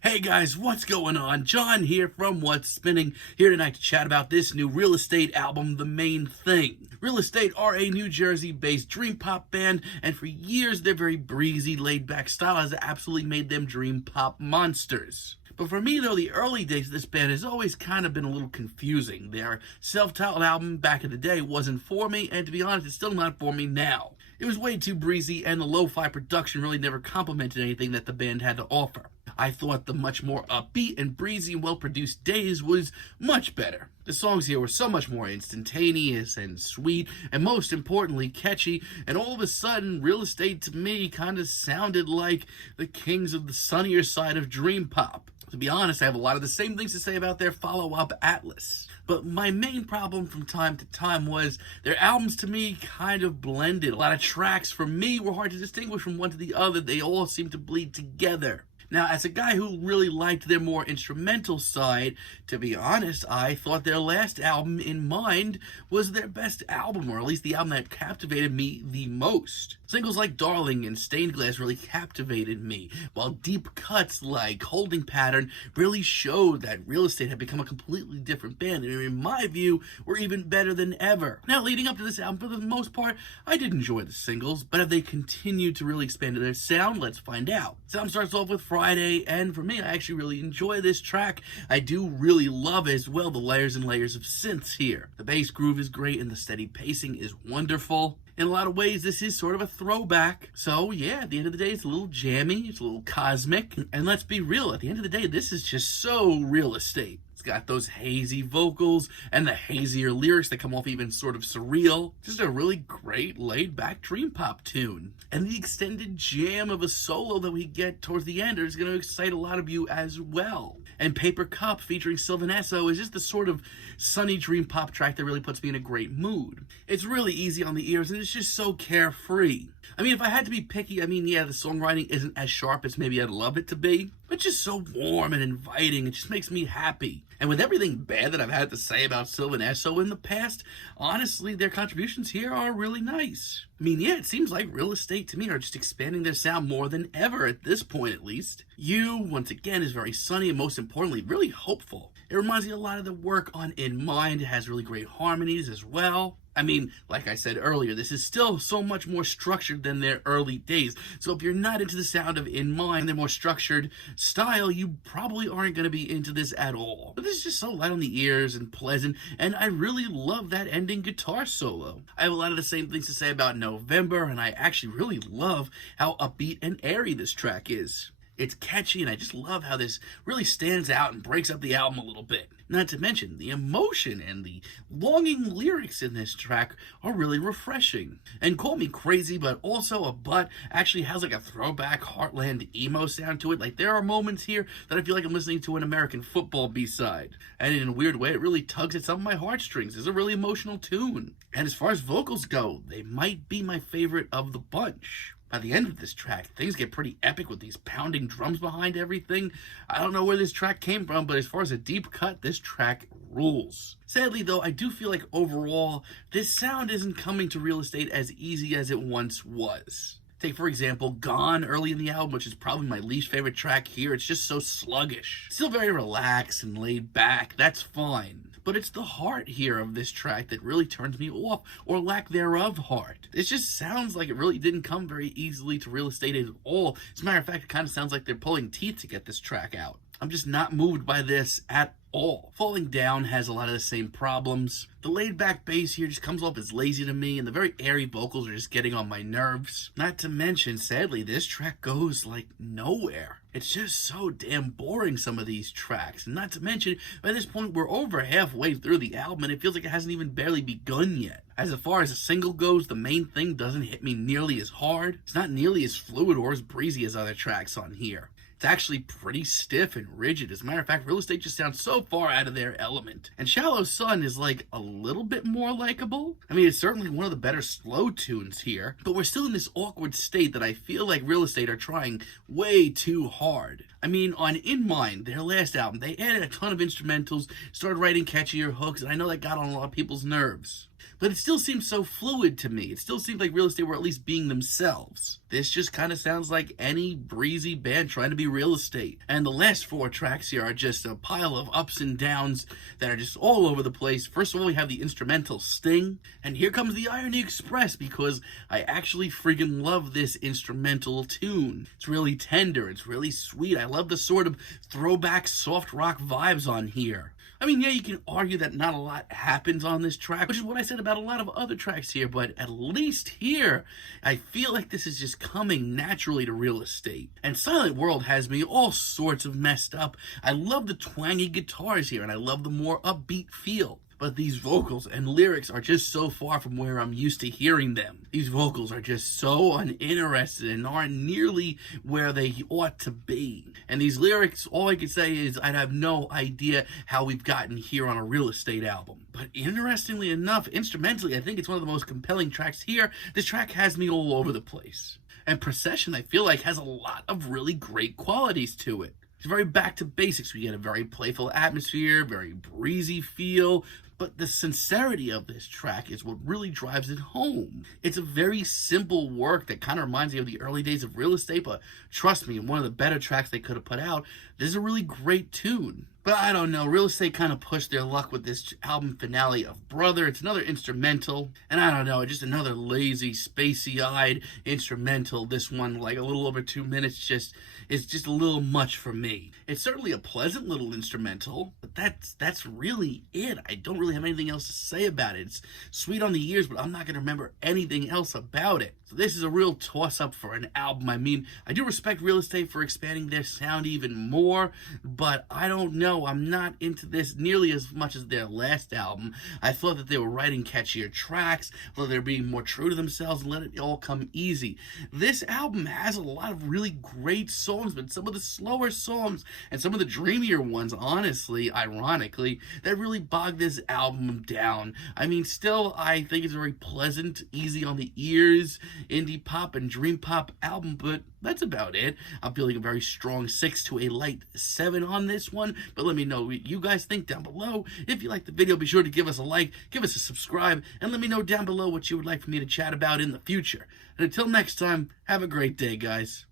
Hey guys, what's going on? John here from What's Spinning, here tonight to chat about this new Real Estate album, The Main Thing. Real Estate are a New Jersey-based dream pop band, and for years their very breezy, laid-back style has absolutely made them dream pop monsters. But for me, though, the early days of this band has always kind of been a little confusing. Their self-titled album back in the day wasn't for me, and to be honest, it's still not for me now. It was way too breezy, and the lo-fi production really never complemented anything that the band had to offer. I thought the much more upbeat and breezy and well-produced Days was much better. The songs here were so much more instantaneous and sweet, and most importantly, catchy, and all of a sudden, Real Estate to me kind of sounded like the kings of the sunnier side of dream pop. To be honest, I have a lot of the same things to say about their follow-up, Atlas. But my main problem from time to time was their albums to me kind of blended. A lot of tracks for me were hard to distinguish from one to the other. They all seemed to bleed together. Now, as a guy who really liked their more instrumental side, to be honest, I thought their last album, In Mind, was their best album, or at least the album that captivated me the most. Singles like Darling and Stained Glass really captivated me, while deep cuts like Holding Pattern really showed that Real Estate had become a completely different band, and in my view, were even better than ever. Now, leading up to this album, for the most part, I did enjoy the singles, but have they continued to really expand their sound? Let's find out. The album starts off with Friday, and for me, I actually really enjoy this track. I do really love as well the layers and layers of synths here. The bass groove is great, and the steady pacing is wonderful. In a lot of ways, this is sort of a throwback. So, yeah, at the end of the day, it's a little jammy, it's a little cosmic, and let's be real, at the end of the day, this is just so Real Estate. It's got those hazy vocals and the hazier lyrics that come off even sort of surreal. Just a really great laid-back dream pop tune. And the extended jam of a solo that we get towards the end is going to excite a lot of you as well. And Paper Cup featuring Sylvanesso is just the sort of sunny dream pop track that really puts me in a great mood. It's really easy on the ears and it's just so carefree. I mean, if I had to be picky, yeah, the songwriting isn't as sharp as maybe I'd love it to be, but just so warm and inviting. It just makes me happy. And with everything bad that I've had to say about Sylvanesso in the past, honestly, their contributions here are really nice. Yeah, it seems like Real Estate to me are just expanding their sound more than ever at this point, at least. You, once again, is very sunny and most importantly, really hopeful. It reminds me a lot of the work on In Mind. It has really great harmonies as well. Like I said earlier, this is still so much more structured than their early days. So if you're not into the sound of In Mind, their more structured style, you probably aren't going to be into this at all. But this is just so light on the ears and pleasant, and I really love that ending guitar solo. I have a lot of the same things to say about November, and I actually really love how upbeat and airy this track is. It's catchy, and I just love how this really stands out and breaks up the album a little bit. Not to mention, the emotion and the longing lyrics in this track are really refreshing. And call me crazy, but also a butt actually has like a throwback Heartland emo sound to it. Like, there are moments here that I feel like I'm listening to an American football B-side. And in a weird way, it really tugs at some of my heartstrings. It's a really emotional tune. And as far as vocals go, they might be my favorite of the bunch. By the end of this track, things get pretty epic with these pounding drums behind everything. I don't know where this track came from, but as far as a deep cut, this track rules. Sadly, though, I do feel like overall, this sound isn't coming to Real Estate as easy as it once was. Take, for example, Gone early in the album, which is probably my least favorite track here. It's just so sluggish. Still very relaxed and laid back. That's fine. But it's the heart here of this track that really turns me off, or lack thereof heart. It just sounds like it really didn't come very easily to Real Estate at all. As a matter of fact, it kind of sounds like they're pulling teeth to get this track out. I'm just not moved by this at all. Falling Down has a lot of the same problems. The laid-back bass here just comes off as lazy to me, and the very airy vocals are just getting on my nerves. Not to mention, sadly, this track goes like nowhere. It's just so damn boring, some of these tracks. And not to mention, by this point, we're over halfway through the album, and it feels like it hasn't even barely begun yet. As far as a single goes, The Main Thing doesn't hit me nearly as hard. It's not nearly as fluid or as breezy as other tracks on here. It's actually pretty stiff and rigid. As a matter of fact, Real Estate just sounds so far out of their element. And Shallow Sun is like a little bit more likable. It's certainly one of the better slow tunes here, but we're still in this awkward state that I feel like Real Estate are trying way too hard. On In Mind, their last album, they added a ton of instrumentals, started writing catchier hooks, and I know that got on a lot of people's nerves. But it still seems so fluid to me. It still seems like Real Estate were at least being themselves. This just kind of sounds like any breezy band trying to be Real Estate. And the last 4 tracks here are just a pile of ups and downs that are just all over the place. First of all, we have the instrumental Sting. And here comes the Irony Express, because I actually freaking love this instrumental tune. It's really tender. It's really sweet. I love the sort of throwback soft rock vibes on here. I mean, yeah, you can argue that not a lot happens on this track, which is what I said about a lot of other tracks here, but at least here, I feel like this is just coming naturally to Real Estate. And Silent World has me all sorts of messed up. I love the twangy guitars here, and I love the more upbeat feel. But these vocals and lyrics are just so far from where I'm used to hearing them. These vocals are just so uninterested and aren't nearly where they ought to be. And these lyrics, all I can say is I'd have no idea how we've gotten here on a Real Estate album. But interestingly enough, instrumentally, I think it's one of the most compelling tracks here. This track has me all over the place. And Procession, I feel like, has a lot of really great qualities to it. It's very back to basics. We get a very playful atmosphere, very breezy feel, but the sincerity of this track is what really drives it home. It's a very simple work that kind of reminds me of the early days of Real Estate, but trust me, one of the better tracks they could have put out. This is a really great tune. But I don't know, Real Estate kind of pushed their luck with this album finale of Brother. It's another instrumental, and I don't know, just another lazy, spacey-eyed instrumental. This one, like a little over 2 minutes, is just a little much for me. It's certainly a pleasant little instrumental, but that's really it. I don't really have anything else to say about it. It's sweet on the ears, but I'm not going to remember anything else about it. So this is a real toss-up for an album. I mean, I do respect Real Estate for expanding their sound even more, but I don't know. I'm not into this nearly as much as their last album. I thought that they were writing catchier tracks, I thought they were being more true to themselves and let it all come easy. This album has a lot of really great songs, but some of the slower songs and some of the dreamier ones, honestly, ironically, that really bog this album down. I mean, still, I think it's a very pleasant, easy on the ears, indie pop and dream pop album, but that's about it. I'm feeling a very strong 6 to a light 7 on this one, but let me know what you guys think down below. If you like the video, be sure to give us a like, give us a subscribe, and let me know down below what you would like for me to chat about in the future. And until next time, have a great day, guys.